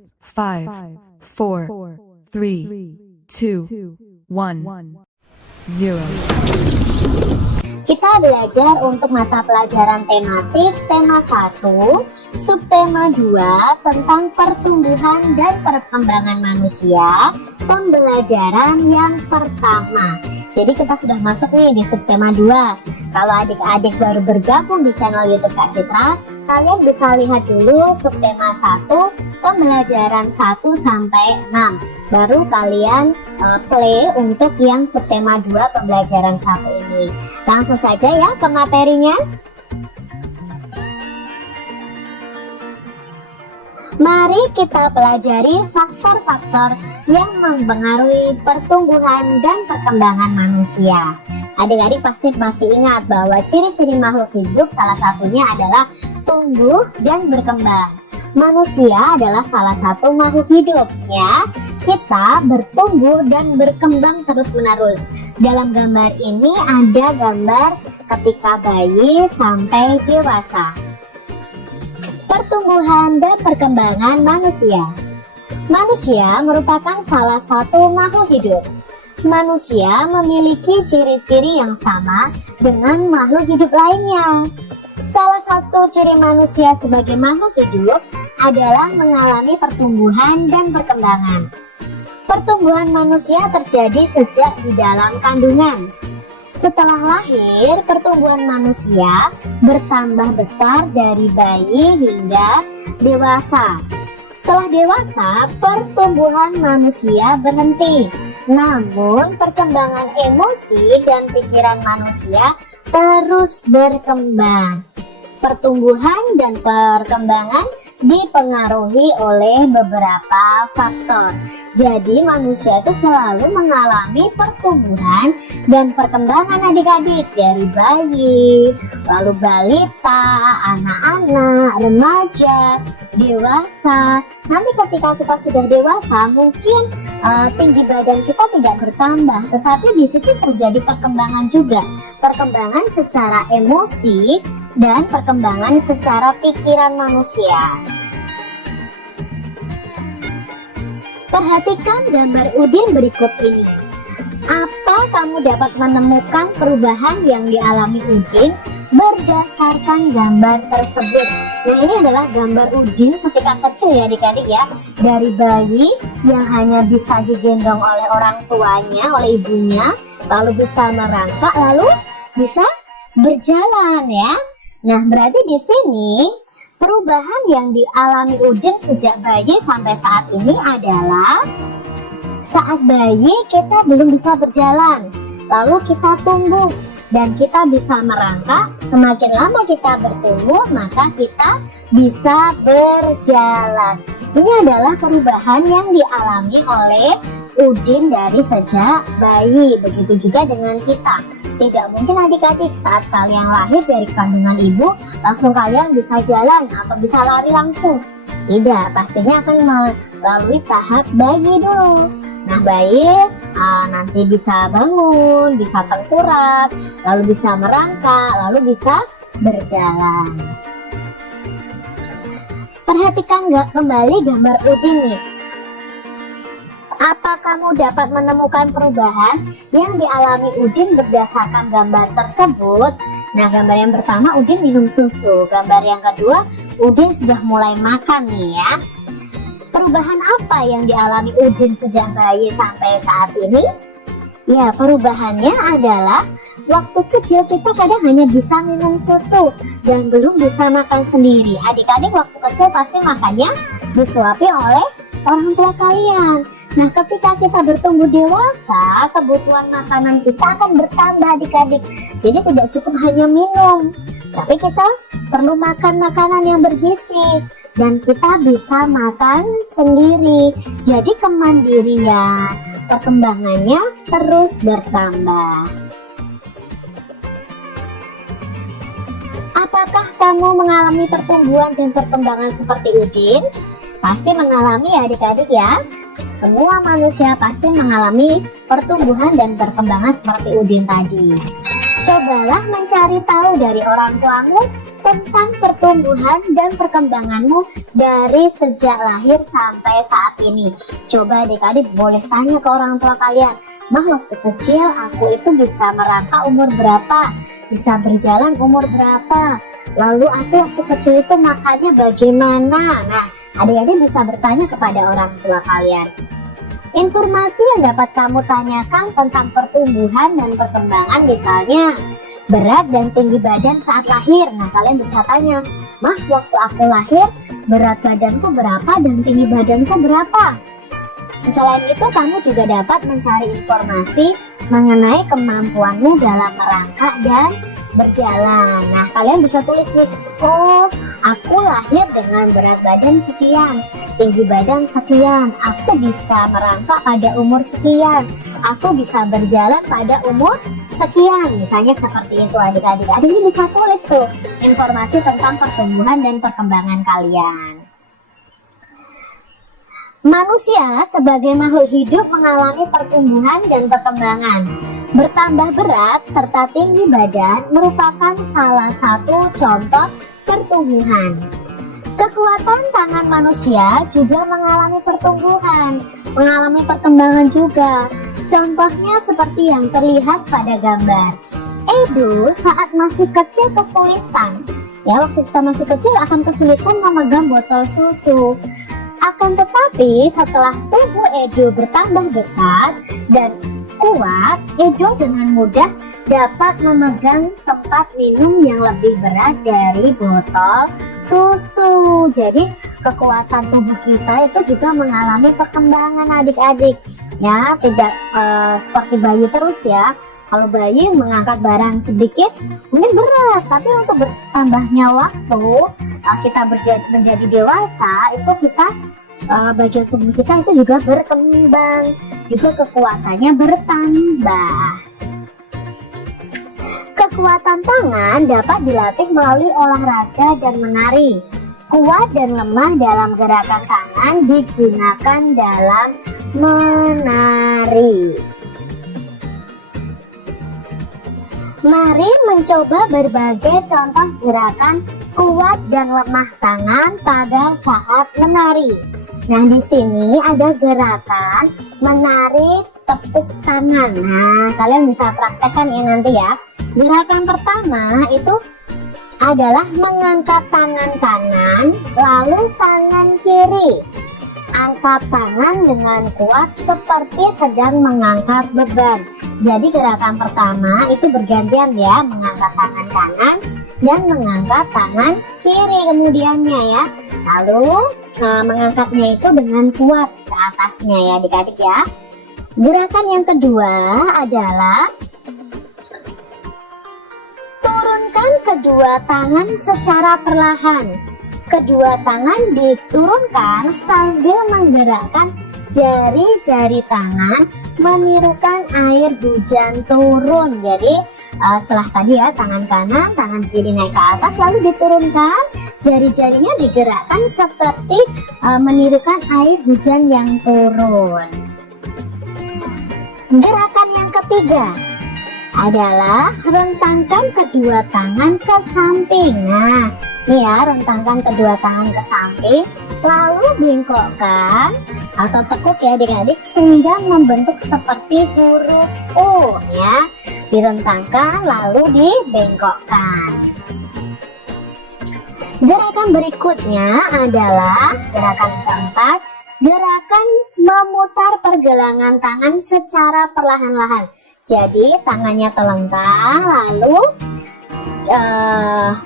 5, 4, 3, 2, 1, 0. Kita belajar untuk mata pelajaran tematik tema 1, subtema 2 tentang pertumbuhan dan perkembangan manusia, pembelajaran yang pertama. Jadi kita sudah masuk nih di subtema 2. Kalau adik-adik baru bergabung di channel YouTube Kak Citra, kalian bisa lihat dulu subtema 1, pembelajaran 1 sampai 6. Baru kalian play untuk yang subtema 2 pembelajaran 1 ini. Langsung saja ya ke materinya. Mari kita pelajari faktor-faktor yang mempengaruhi pertumbuhan dan perkembangan manusia. Adik-adik pasti masih ingat bahwa ciri-ciri makhluk hidup salah satunya adalah tumbuh dan berkembang. Manusia adalah salah satu makhluk hidup ya. Kita bertumbuh dan berkembang terus-menerus. Dalam gambar ini ada gambar ketika bayi sampai dewasa. Pertumbuhan dan perkembangan manusia. Manusia merupakan salah satu makhluk hidup. Manusia memiliki ciri-ciri yang sama dengan makhluk hidup lainnya. Salah satu ciri manusia sebagai makhluk hidup adalah mengalami pertumbuhan dan perkembangan. Pertumbuhan manusia terjadi sejak di dalam kandungan. Setelah lahir, pertumbuhan manusia bertambah besar dari bayi hingga dewasa. Setelah dewasa, pertumbuhan manusia berhenti. Namun, perkembangan emosi dan pikiran manusia terus berkembang. Pertumbuhan dan perkembangan dipengaruhi oleh beberapa faktor. Jadi manusia itu selalu mengalami pertumbuhan dan perkembangan adik-adik dari bayi, lalu balita, anak-anak, remaja, dewasa. Nanti ketika kita sudah dewasa mungkin tinggi badan kita tidak bertambah, tetapi di situ terjadi perkembangan juga. Perkembangan secara emosi dan perkembangan secara pikiran manusia. Perhatikan gambar Udin berikut ini. Apa kamu dapat menemukan perubahan yang dialami Udin berdasarkan gambar tersebut? Nah, ini adalah gambar Udin ketika kecil ya adik-adik ya. Dari bayi yang hanya bisa digendong oleh orang tuanya, oleh ibunya, lalu bisa merangkak, lalu bisa berjalan ya. Nah, berarti di sini perubahan yang dialami Udin sejak bayi sampai saat ini adalah saat bayi kita belum bisa berjalan, lalu kita tumbuh dan kita bisa merangkak. Semakin lama kita bertumbuh, maka kita bisa berjalan. Ini adalah perubahan yang dialami oleh Udin dari sejak bayi. Begitu juga dengan kita. Tidak mungkin adik-adik saat kalian lahir dari kandungan ibu langsung kalian bisa jalan atau bisa lari langsung. Tidak, pastinya akan melalui tahap bayi dulu. Nah, bayi nanti bisa bangun, bisa tengkurap, lalu bisa merangkak, lalu bisa berjalan. Perhatikan kembali gambar Udin nih. Apa kamu dapat menemukan perubahan yang dialami Udin berdasarkan gambar tersebut? Nah, gambar yang pertama Udin minum susu. Gambar yang kedua Udin sudah mulai makan nih ya. Perubahan apa yang dialami Udin sejak bayi sampai saat ini? Ya, perubahannya adalah waktu kecil kita kadang hanya bisa minum susu dan belum bisa makan sendiri. Adik-adik waktu kecil pasti makannya disuapi oleh orang tua kalian. Nah, ketika kita bertumbuh dewasa, kebutuhan makanan kita akan bertambah adik-adik. Jadi tidak cukup hanya minum, tapi kita perlu makan makanan yang bergizi dan kita bisa makan sendiri. Jadi kemandirian, perkembangannya terus bertambah. Apakah kamu mengalami pertumbuhan dan perkembangan seperti Udin? Pasti mengalami ya adik-adik ya. Semua manusia pasti mengalami pertumbuhan dan perkembangan seperti Udin tadi. Cobalah mencari tahu dari orang tuamu tentang pertumbuhan dan perkembanganmu dari sejak lahir sampai saat ini. Coba adik-adik boleh tanya ke orang tua kalian, "Mah, waktu kecil aku itu bisa merangkak umur berapa? Bisa berjalan umur berapa? Lalu aku waktu kecil itu makannya bagaimana?" Nah, adik-adik bisa bertanya kepada orang tua kalian. Informasi yang dapat kamu tanyakan tentang pertumbuhan dan perkembangan, misalnya berat dan tinggi badan saat lahir. Nah, kalian bisa tanya, "Mah, waktu aku lahir berat badanku berapa dan tinggi badanku berapa?" Selain itu, kamu juga dapat mencari informasi mengenai kemampuanmu dalam merangkak dan berjalan. Nah, kalian bisa tulis nih, "Oh, aku lahir dengan berat badan sekian, tinggi badan sekian, aku bisa merangkak pada umur sekian, aku bisa berjalan pada umur sekian." Misalnya seperti itu adik-adik. Adik ini bisa tulis tuh informasi tentang pertumbuhan dan perkembangan kalian. Manusia sebagai makhluk hidup mengalami pertumbuhan dan perkembangan. Bertambah berat serta tinggi badan merupakan salah satu contoh pertumbuhan. Kekuatan tangan manusia juga mengalami pertumbuhan, mengalami perkembangan juga. Contohnya seperti yang terlihat pada gambar. Edo saat masih kecil kesulitan, waktu kita masih kecil akan kesulitan memegang botol susu. Akan tetapi setelah tubuh Edo bertambah besar dan kuat, Edo dengan mudah dapat memegang tempat minum yang lebih berat dari botol susu. Jadi kekuatan tubuh kita itu juga mengalami perkembangan adik-adik. Ya, tidak seperti bayi terus ya. Kalau bayi mengangkat barang sedikit mungkin berat, tapi untuk bertambahnya waktu kita menjadi dewasa, itu kita bagian tubuh kita itu juga berkembang, juga kekuatannya bertambah. Kekuatan tangan dapat dilatih melalui olahraga dan menari. Kuat dan lemah dalam gerakan tangan digunakan dalam menari. Mari mencoba berbagai contoh gerakan kuat dan lemah tangan pada saat menari. Nah, di sini ada gerakan menari tepuk tangan. Nah, kalian bisa praktekkan ya nanti ya. Gerakan pertama itu adalah mengangkat tangan kanan, lalu tangan kiri. Angkat tangan dengan kuat seperti sedang mengangkat beban. Jadi gerakan pertama itu bergantian ya, mengangkat tangan kanan dan mengangkat tangan kiri kemudiannya ya. Lalu mengangkatnya itu dengan kuat ke atasnya ya adik-adik ya. Gerakan yang kedua adalah turunkan kedua tangan secara perlahan. Kedua tangan diturunkan sambil menggerakkan jari-jari tangan menirukan air hujan turun. Jadi setelah tadi ya, tangan kanan, tangan kiri naik ke atas, lalu diturunkan, jari-jarinya digerakkan seperti menirukan air hujan yang turun. Gerakan yang ketiga adalah rentangkan kedua tangan ke samping. Nah, nih ya, rentangkan kedua tangan ke samping, lalu bengkokkan atau tekuk ya adik-adik sehingga membentuk seperti huruf U ya. Direntangkan lalu dibengkokkan. Gerakan berikutnya adalah gerakan keempat, gerakan memutar pergelangan tangan secara perlahan-lahan. Jadi tangannya telentang, lalu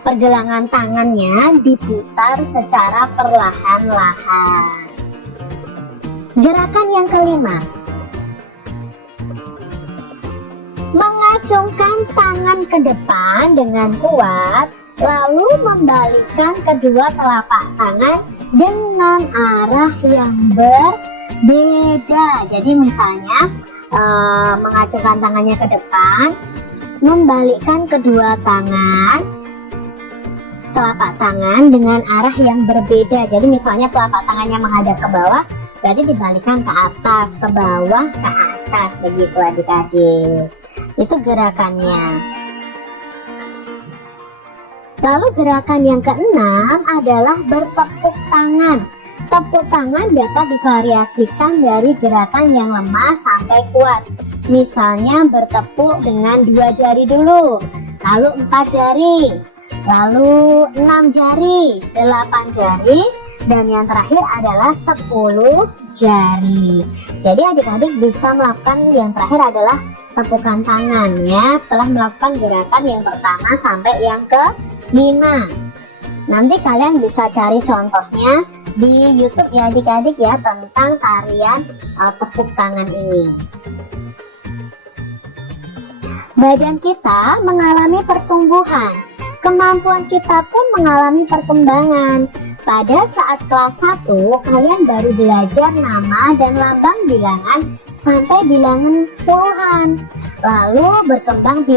pergelangan tangannya diputar secara perlahan-lahan. Gerakan yang kelima, mengacungkan tangan ke depan dengan kuat, lalu membalikkan kedua telapak tangan dengan arah yang berbeda. Jadi misalnya mengacungkan tangannya ke depan, membalikkan kedua tangan, telapak tangan dengan arah yang berbeda. Jadi misalnya telapak tangannya menghadap ke bawah, berarti dibalikkan ke atas, ke bawah, ke atas, begitu adik-adik. Itu gerakannya. Lalu gerakan yang keenam adalah bertepuk tangan. Tepuk tangan dapat divariasikan dari gerakan yang lemah sampai kuat. Misalnya bertepuk dengan 2 jari dulu, lalu 4 jari, lalu 6 jari, 8 jari, dan yang terakhir adalah 10 jari. Jadi adik-adik bisa melakukan yang terakhir adalah tepukan tangan ya, setelah melakukan gerakan yang pertama sampai yang ke-5. Nanti kalian bisa cari contohnya di YouTube ya adik-adik ya, tentang tarian tepuk tangan ini. Badan kita mengalami pertumbuhan, kemampuan kita pun mengalami perkembangan. Pada saat kelas 1, kalian baru belajar nama dan lambang bilangan sampai bilangan puluhan. Lalu berkembang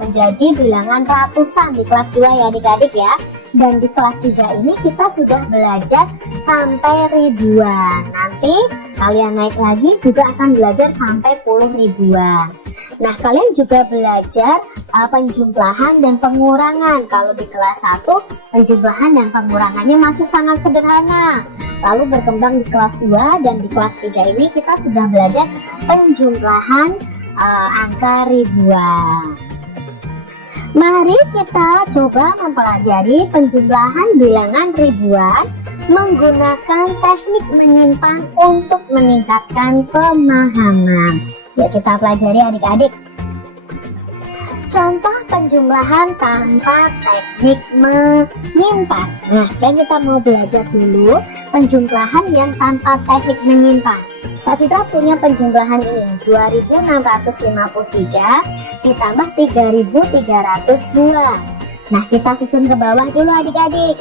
menjadi bilangan ratusan di kelas 2 ya adik-adik ya. Dan di kelas 3 ini kita sudah belajar sampai ribuan. Nanti kalian naik lagi juga akan belajar sampai puluh ribuan. Nah, kalian juga belajar penjumlahan dan pengurangan. Kalau di kelas 1, penjumlahan dan pengurangannya masih sangat sederhana. Lalu berkembang di kelas 2 dan di kelas 3 ini kita sudah belajar penjumlahan angka ribuan. Mari kita coba mempelajari penjumlahan bilangan ribuan menggunakan teknik menyimpan untuk meningkatkan pemahaman. Yuk kita pelajari adik-adik. Contoh penjumlahan tanpa teknik menyimpan. Nah, sekarang kita mau belajar dulu penjumlahan yang tanpa teknik menyimpan. Kak Citra punya penjumlahan ini 2653 ditambah 3302. Nah, kita susun ke bawah dulu adik-adik.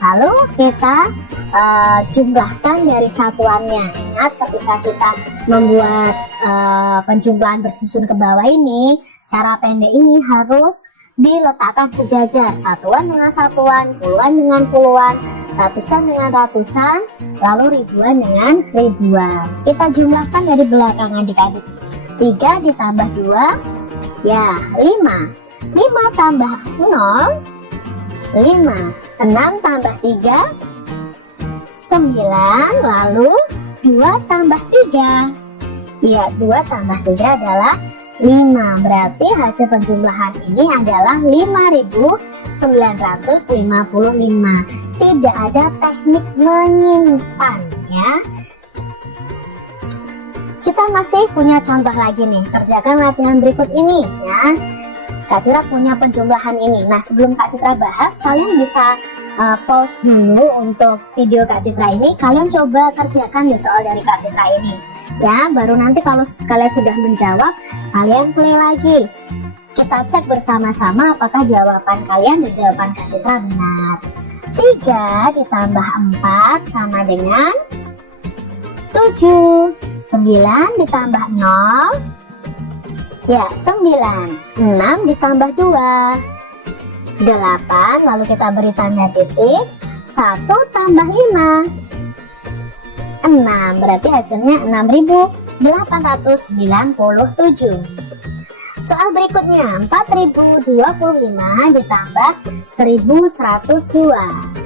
Lalu kita jumlahkan dari satuannya. Ingat ketika kita membuat penjumlahan bersusun ke bawah ini, cara pendek ini harus diletakkan sejajar, satuan dengan satuan, puluhan dengan puluhan, ratusan dengan ratusan, lalu ribuan dengan ribuan. Kita jumlahkan dari belakang adik-adik. 3 ditambah 2 ya 5. 5 tambah 0 5. 6 tambah 3 9, lalu 2 tambah 3 ya 2 tambah 3 adalah 5. Berarti hasil penjumlahan ini adalah 5.955. Tidak ada teknik menyimpan ya. Kita masih punya contoh lagi nih. Kerjakan latihan berikut ini ya. Kak Citra punya penjumlahan ini. Nah, sebelum Kak Citra bahas, kalian bisa pause dulu untuk video Kak Citra ini. Kalian coba kerjakan ya soal dari Kak Citra ini ya. Baru nanti kalau kalian sudah menjawab, kalian play lagi. Kita cek bersama-sama apakah jawaban kalian dan jawaban Kak Citra benar. 3 ditambah 4 sama dengan 7. 9 ditambah 0 ya 9. 6 ditambah 2 8, lalu kita beri tanda titik. 1 tambah 5 6, berarti hasilnya 6.897. Soal berikutnya 4025 ditambah 1102.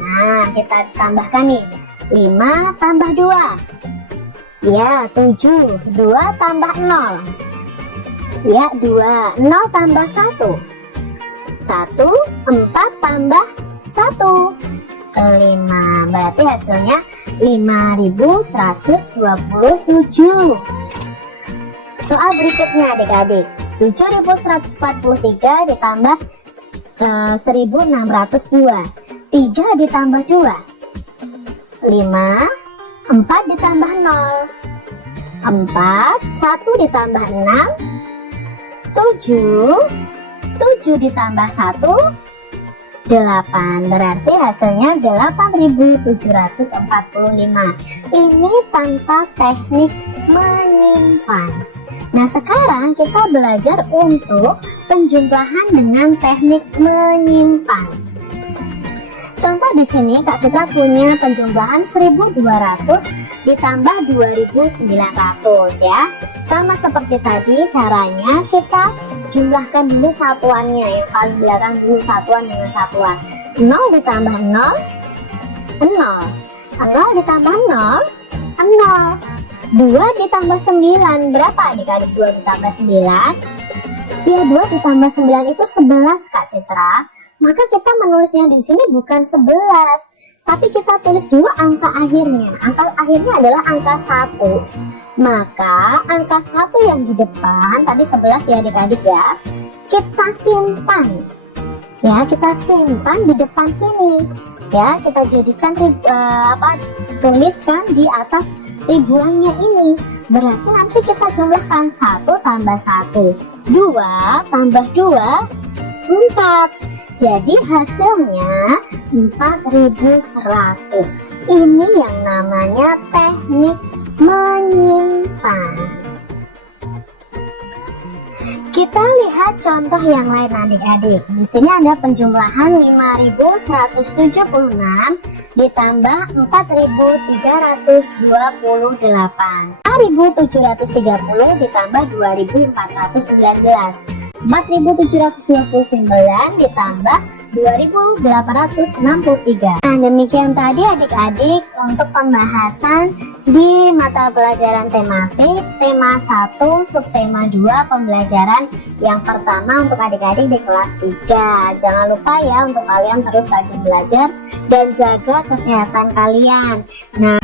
Nah, kita tambahkan nih 5 tambah 2 ya 7. 2 tambah 0 ya 2. 0 tambah 1 1. 4 tambah 1 5, berarti hasilnya 5127. Soal berikutnya adik-adik 7143 ditambah 1602. 3 ditambah 2 5. 4 ditambah 0 4. 1 ditambah 6 7. 7 ditambah 1 8, berarti hasilnya 8745. Ini tanpa teknik menyimpan. Nah, sekarang kita belajar untuk penjumlahan dengan teknik menyimpan. Contoh di sini Kak Citra punya penjumlahan 1200 ditambah 2900 ya. Sama seperti tadi, caranya kita jumlahkan dulu satuannya, yang paling belakang dulu satuan dengan satuan. 0 ditambah 0, 0. 0 ditambah 0, 0. 2 ditambah 9, berapa adik-adik 2 ditambah 9? Ya, 2 ditambah 9 itu 11 Kak Citra. Maka kita menulisnya di sini bukan 11, tapi kita tulis dulu angka akhirnya. Angka akhirnya adalah angka 1. Maka angka 1 yang di depan, tadi 11 ya adik-adik ya, kita simpan. Ya, kita simpan di depan sini. Ya, kita jadikan tuliskan di atas ribuannya ini. Berarti nanti kita jumlahkan 1 tambah 1, 2 tambah 2, 4. Jadi hasilnya 4100. Ini yang namanya teknik menyimpan. Kita lihat contoh yang lain adik-adik. Di sini ada penjumlahan 5176 ditambah 4328. 5730 ditambah 2419. 4729 ditambah 2863. Nah, demikian tadi adik-adik untuk pembahasan di mata pelajaran tematik tema 1 subtema 2 pembelajaran yang pertama untuk adik-adik di kelas 3. Jangan lupa ya untuk kalian terus rajin belajar dan jaga kesehatan kalian. Nah,